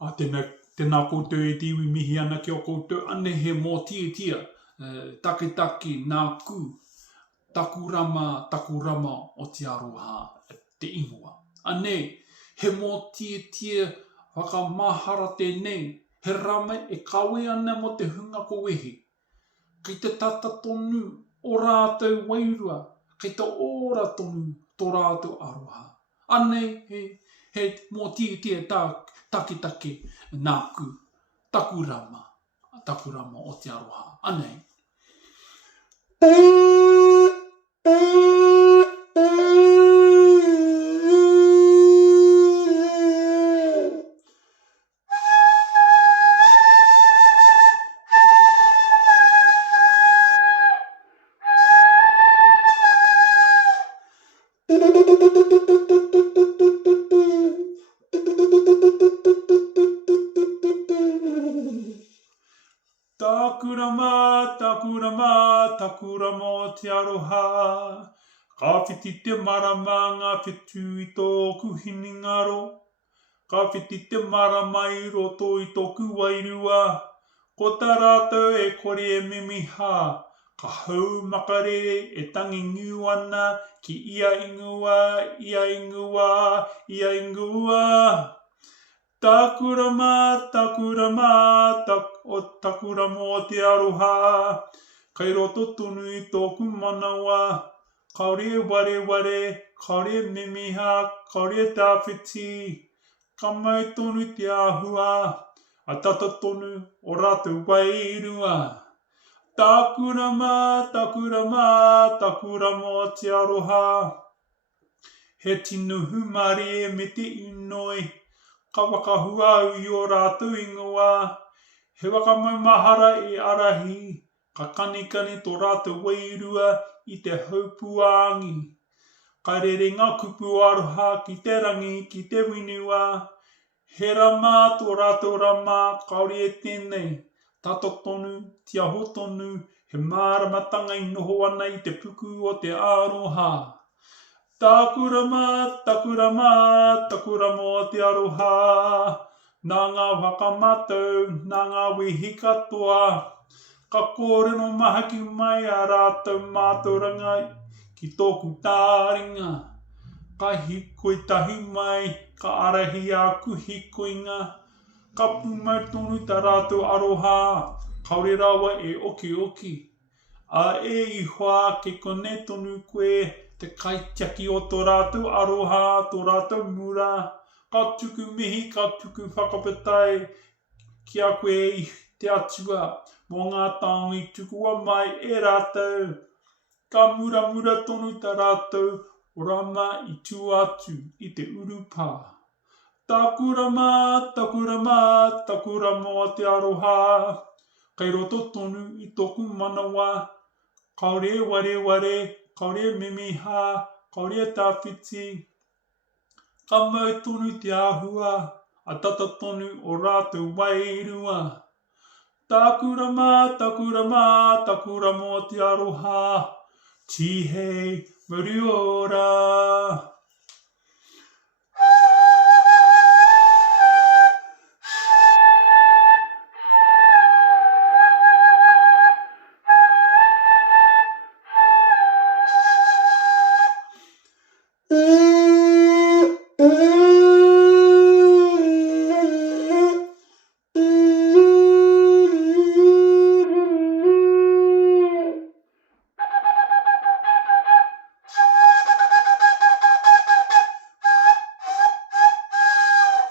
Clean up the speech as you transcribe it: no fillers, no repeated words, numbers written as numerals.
Tēnā koutou e tiwi mihi ana ki o koutou, ane he mō tia, take, nā kū, taku rama o te aroha, te ingoa. Ane, he mō tia, whakamahara tēnei, he rama e kawe ana mo te hunga ko wehe. Kei te tata tonu o rātou wairua, kei te ora tonu tō rātou aroha. Ane, he mō tia take, nā kū, taku rama o te aroha. Ane. Taku rama o te aroha. Ka whiti te marama ngā whetū I tōku hiningaro. Ka whiti te marama I roto I tōku wairua. Ko tā rātou e kore e mimiha. Ka hau makarere e tangi ngiu ana ki ia ingua. Taku rama o te aroha. Kei roto tonu I tōku manawa. Kaore ware, kaore mimiha, kaore tāwhiti. Ka mai tonu te āhua. A tata tonu o rātou wairua. Taku rama o te aroha. He tino humare me te inoi. Ka wakahua au I o rātou ingoa. He wakamoumahara I arahi. Ka kanikani tō rātou wairua I te haupuangi. Ka rere ngā kupu aroha ki te rangi, ki te winua. He rama tō rātou rama, kaore e tēnei. Tato tonu, te aho tonu, he māramatanga I noho ana I te puku o te aroha. Taku rama o te aroha. Nā ngā whakamatou, nā ngā wehi katoa. Ka kōrero no maha ki mai a rātou mātauranga ki tōku tāringa. Ka hikoi tahi mai, ka arahi a kuhikoinga. Ka pumau tonu tā rātou aroha, kaore rawa e oki. A e ihoa ke kone tonu koe, te kaitiaki o tō rātou aroha, tō rātou mura. Ka tuku mihi, ka tuku whakapatai, ki a koe I te atua, mō ngā tāngui tukua mai e rātou. Ka mura tonu tā rātou, rama I tū atu I te urupa. Taku rama o te aroha. Kei roto tonu I tōku manawa. Kaore ware, kaore mimiha, kaore tāwhiti. Ka mau tonu te āhua, a tata tonu o rātou wairua. Taku rama o te aroha. Tihei, muri ora.